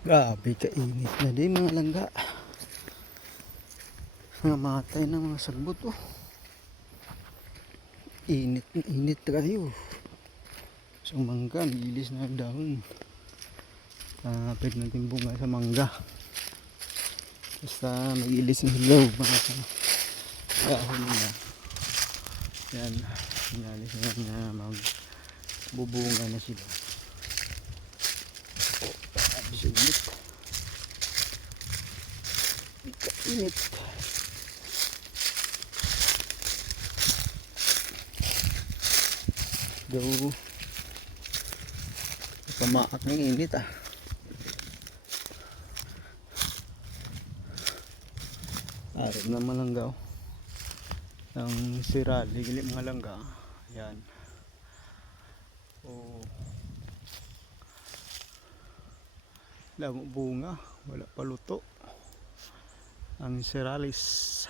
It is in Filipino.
Grabe kainit na din mga langga. Namatay na mga sagbot oh. Init na init kayo. Sa mangga, nilis na ang dahon. Pwede natin bunga sa mangga. Basta mag-ilis ng hilaw mga dahon na. Yan, inalis na magbubunga na sila. Oh, grabe sa init. Init. Daw pamaak ng init ah. Arap na malanggaw ang sirali gili mga langga. Yan. Oh, wala mo bunga, wala paluto ang siralis.